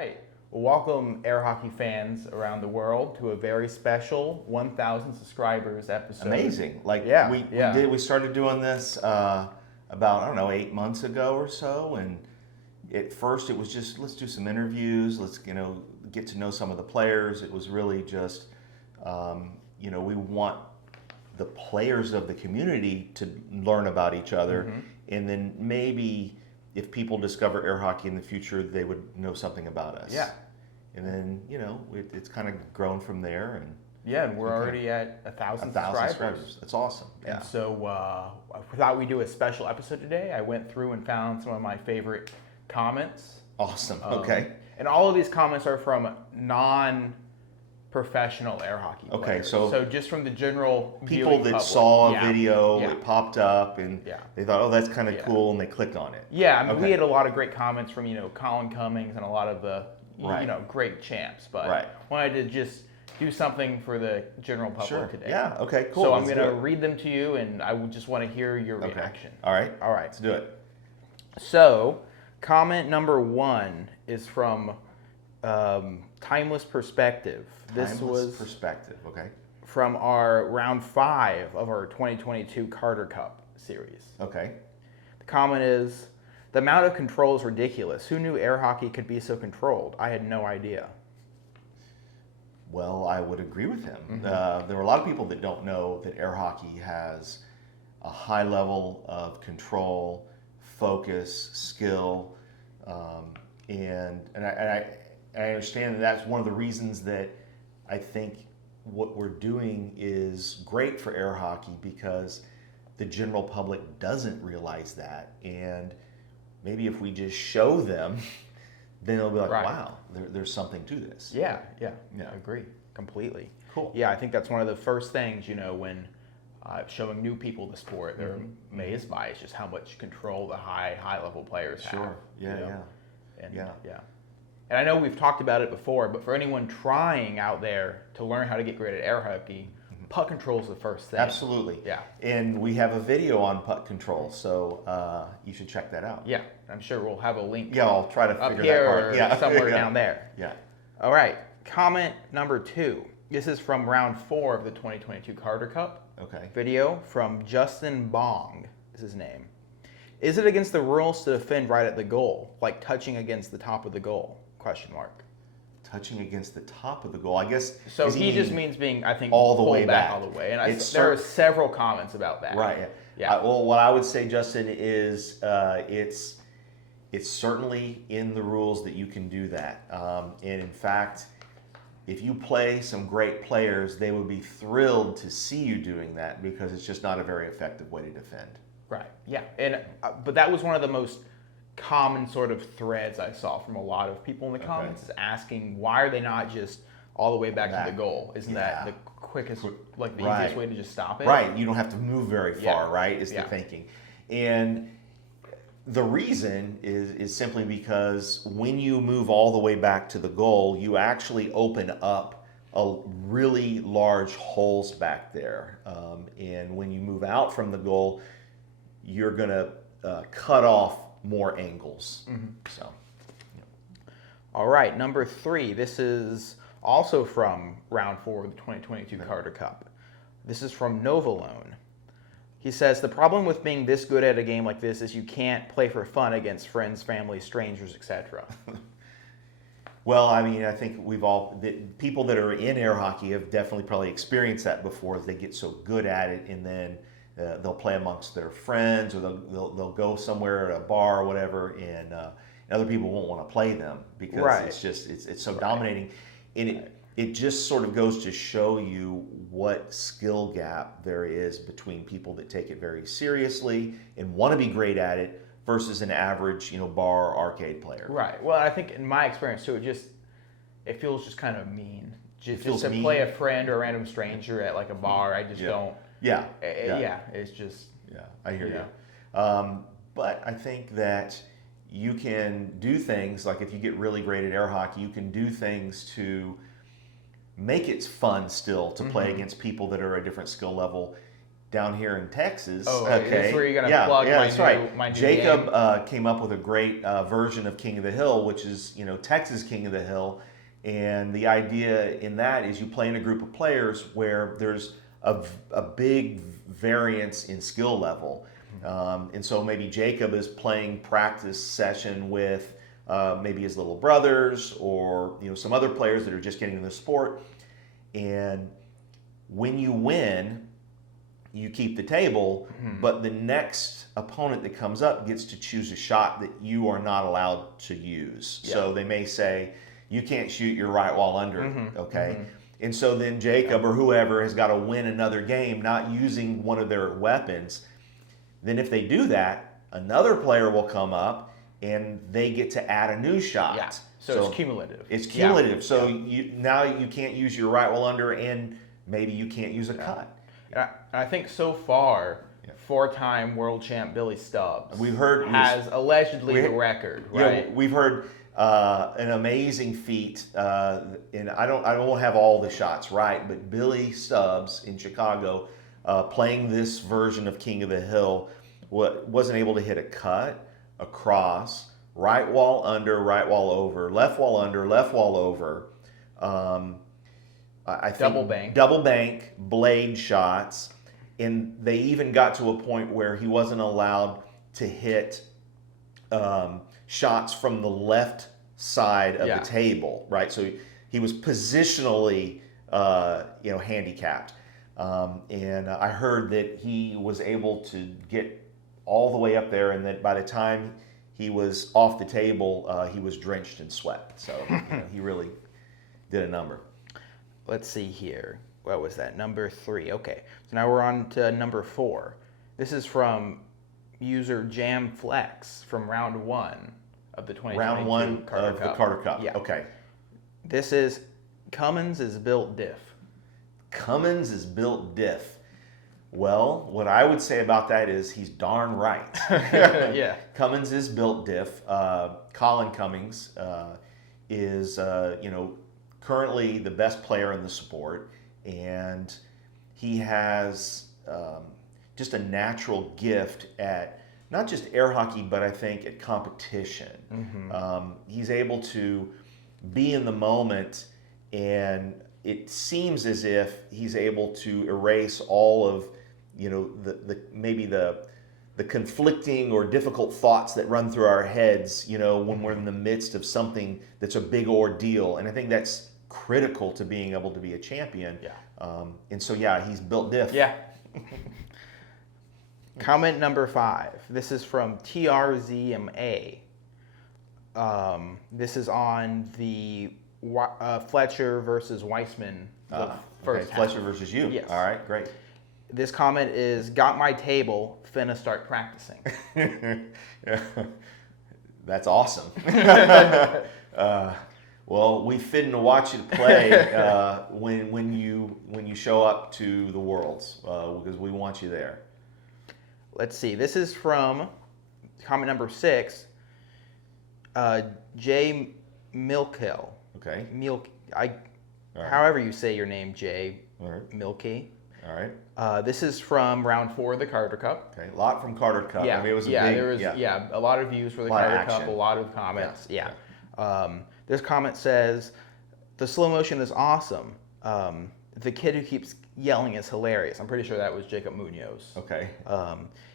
right. Well, welcome air hockey fans around the world to a very special 1,000 subscribers episode. Amazing. Like Yeah, we started doing this about, I don't know, 8 months ago or so. And at first it was just, let's do some interviews. Let's, get to know some of the players. It was really just, we want the players of the community to learn about each other. Mm-hmm. And then maybe if people discover air hockey in the future, they would know something about us. Yeah. And then, it's kind of grown from there. And Yeah, and we're already at 1,000 subscribers. That's awesome. Yeah. And so I thought we'd do a special episode today. I went through and found some of my favorite comments. Awesome. Okay. And all of these comments are from non-professional air hockey players. Okay, so just from the general people viewing that public. saw a Yeah. video, Yeah. it popped up, and Yeah. they thought, oh, that's kind of Yeah. cool, and they clicked on it. Yeah, I mean, Okay. we had a lot of great comments from, Colin Cummings and a lot of the, Right. great champs. But Right. wanted to just do something for the general public Sure. today. Yeah. Okay. Cool. So I'm Let's going to do it. read them to you, and I would just want to hear your Okay. reaction. All right. All right. Let's do it. So, comment number 1 is from Timeless Perspective. This Timeless was perspective. Okay. from our round 5 of our 2022 Carter Cup series. Okay. The comment is, the amount of control is ridiculous. Who knew air hockey could be so controlled? I had no idea. Well, I would agree with him. Mm-hmm. There are a lot of people that don't know that air hockey has a high level of control, focus, skill, and I understand that that's one of the reasons that I think what we're doing is great for air hockey, because the general public doesn't realize that, and maybe if we just show them, then they'll be like, Right. wow, there's something to this. Yeah. Yeah. I agree completely. Cool. Yeah, I think that's one of the first things, when showing new people the sport, they're amazed by is just how much control the high level players have. Sure. Yeah, you know? yeah. And, Yeah. And I know we've talked about it before, but for anyone trying out there to learn how to get great at air hockey, puck control is the first thing. Absolutely. Yeah. And we have a video on puck control, so you should check that out. Yeah, I'm sure we'll have a link Yeah, I'll try to up figure here that part. or Yeah. somewhere Yeah. down there. Yeah. All right, comment number 2. This is from round 4 of the 2022 Carter Cup. Okay. Video from Justin Bong is his name. Is it against the rules to defend right at the goal, like touching against the top of the goal? Question mark. Touching against the top of the goal, I guess. So does he just mean means being, I think, all the pulled way back. all the way. And there are several comments about that. Right. Yeah. Well, what I would say, Justin, is it's certainly in the rules that you can do that. And in fact, if you play some great players, they would be thrilled to see you doing that, because it's just not a very effective way to defend. Right. Yeah. And but that was one of the most common sort of threads I saw from a lot of people in the comments, is asking why are they not just all the way back to the goal? Isn't that the quickest, like the easiest way to just stop it? Right. You don't have to move very far. Yeah. Right. Is the thinking, and the reason is simply because when you move all the way back to the goal, you actually open up a really large holes back there, and when you move out from the goal, you're going to cut off more angles. So, All right, number 3. This is also from round 4 of the 2022 Carter Cup. This is from Novalone. He says, the problem with being this good at a game like this is you can't play for fun against friends, family, strangers, etc. well, I mean, I think people that are in air hockey have definitely probably experienced that before. They get so good at it, and then they'll play amongst their friends, or they'll go somewhere at a bar or whatever, and other people won't want to play them because it's so dominating, and it just sort of goes to show you what skill gap there is between people that take it very seriously and want to be great at it versus an average, bar or arcade player. Right. Well, I think in my experience too, it feels just kind of mean. Just to mean. play a friend or a random stranger at like a bar, I just don't. Yeah. It's just. Yeah, I hear you. But I think that you can do things, like if you get really great at air hockey, you can do things to make it fun still to play against people that are a different skill level, down here in Texas. Oh, okay. This is where you're gonna plug that's right. my new Jacob game. came up with a great version of King of the Hill, which is Texas King of the Hill, and the idea in that is you play in a group of players where there's a big variance in skill level, and so maybe Jacob is playing practice session with maybe his little brothers or some other players that are just getting into the sport, and when you win, you keep the table, but the next opponent that comes up gets to choose a shot that you are not allowed to use. Yeah. So they may say, you can't shoot your right wall under, okay? And so then Jacob or whoever has got to win another game not using one of their weapons. Then if they do that, another player will come up and they get to add a new shot. Yeah. So it's cumulative. It's cumulative. So now you can't use your right wall under, and maybe you can't use a cut. And I think so far, four-time world champ Billy Stubbs has allegedly the record, right? Yeah, we've heard an amazing feat, and I won't have all the shots right, but Billy Stubbs in Chicago playing this version of King of the Hill wasn't able to hit a cut, a cross, right wall under, right wall over, left wall under, left wall over. I think double bank, blade shots, and they even got to a point where he wasn't allowed to hit shots from the left side of the table, right? So he was positionally, handicapped, and I heard that he was able to get all the way up there, and that by the time he was off the table, he was drenched in sweat. So he really did a number. Let's see here. What was that? Number 3. Okay. So now we're on to number 4. This is from user JamFlex from round 1 of the 2022 Round 1 Carter of Cup. the Carter Cup. Yeah. Okay. This is Cummins is built diff. Cummins is built diff. Well, what I would say about that is he's darn right. Yeah. Cummins is built diff. Colin Cummings is, currently the best player in the sport, and he has just a natural gift at not just air hockey, but I think at competition. He's able to be in the moment, and it seems as if he's able to erase all of the conflicting or difficult thoughts that run through our heads, when we're in the midst of something that's a big ordeal. And I think that's critical to being able to be a champion. Yeah. And so, he's built diff. Yeah. Comment number 5. This is from TRZMA. This is on the Fletcher versus Weissman. First half. Fletcher versus you. Yes. All right, great. This comment is, got my table, finna start practicing. That's awesome. Well, we finna watch you play when you show up to the Worlds, because we want you there. Let's see. This is from comment number 6. Jay Milkill. Okay. However you say your name, Jay. All right. Milky. All right. This is from round 4 of the Carter Cup. Okay. A lot from Carter Cup. Yeah. I mean, it was there was a lot of views for the Carter Cup. A lot of comments. Yeah. This comment says, the slow motion is awesome. The kid who keeps yelling is hilarious. I'm pretty sure that was Jacob Munoz. Okay.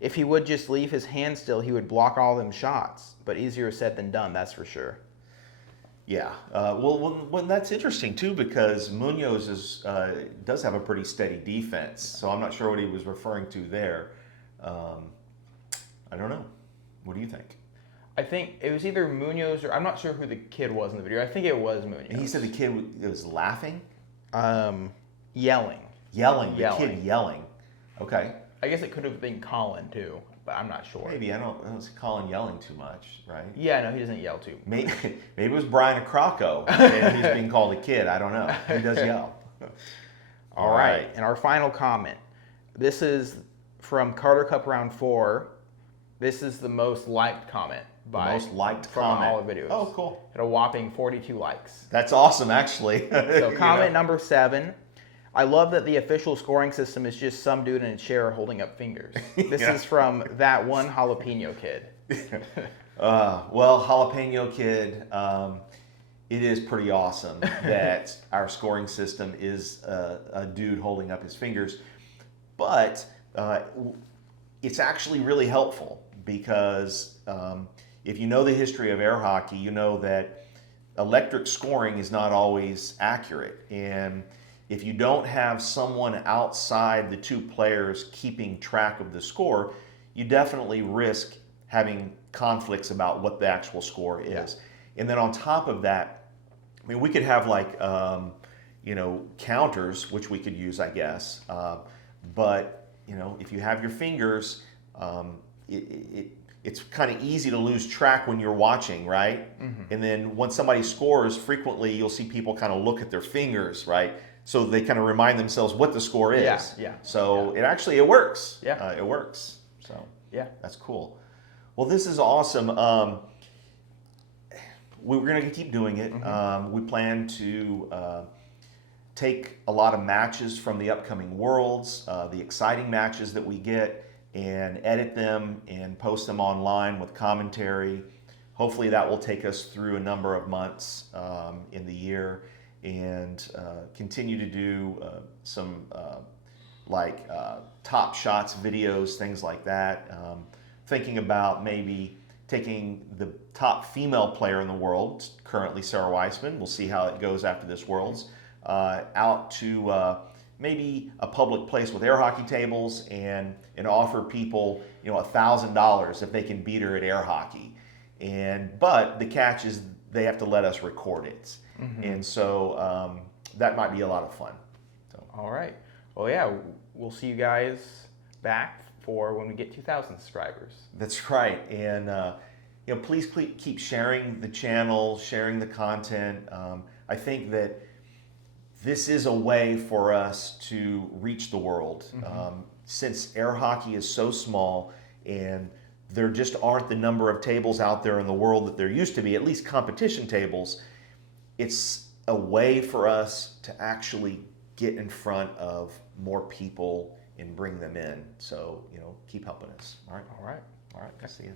If he would just leave his hand still, he would block all them shots. But easier said than done, that's for sure. Yeah. Well, that's interesting too, because Munoz does have a pretty steady defense. So I'm not sure what he was referring to there. I don't know. What do you think? I think it was either Munoz or I'm not sure who the kid was in the video. I think it was Munoz. And he said the kid was laughing? Yelling. Yelling. The kid yelling. Okay. I guess it could have been Colin too, but I'm not sure. Maybe. I don't see Colin yelling too much, right? Yeah, no, he doesn't yell too much. Maybe it was Brian Acrocco and he's being called a kid. I don't know. He does yell. All right. And our final comment. This is from Carter Cup round 4. This is the most liked comment from all the videos. Oh, cool. At a whopping 42 likes. That's awesome, actually. So comment number 7. I love that the official scoring system is just some dude in a chair holding up fingers. This Yeah. is from that one jalapeno kid. Well, Jalapeno Kid, it is pretty awesome that our scoring system is a dude holding up his fingers, but it's actually really helpful because if you know the history of air hockey, you know that electric scoring is not always accurate. And if you don't have someone outside the two players keeping track of the score, you definitely risk having conflicts about what the actual score is. Yeah. And then on top of that, I mean, we could have like, counters, which we could use, I guess. But, if you have your fingers, it's kind of easy to lose track when you're watching, right? Mm-hmm. And then when somebody scores, frequently you'll see people kind of look at their fingers, right? So they kind of remind themselves what the score is. Yeah. So it works. Yeah. It works. So Yeah. that's cool. Well, this is awesome. We're going to keep doing it. Mm-hmm. We plan to take a lot of matches from the upcoming Worlds, the exciting matches that we get, and edit them and post them online with commentary. Hopefully that will take us through a number of months in the year, and continue to do some top shots videos, things like that. Thinking about maybe taking the top female player in the world, currently Sarah Weissman, we'll see how it goes after this Worlds, out to maybe a public place with air hockey tables and offer people $1,000 if they can beat her at air hockey. But the catch is they have to let us record it. Mm-hmm. And so that might be a lot of fun. So. All right. Well, yeah, we'll see you guys back for when we get 2,000 subscribers. That's right. And please keep sharing the channel, sharing the content. I think that this is a way for us to reach the world. Mm-hmm. Since air hockey is so small and there just aren't the number of tables out there in the world that there used to be, at least competition tables, it's a way for us to actually get in front of more people and bring them in. So, keep helping us. All right. All right. See you.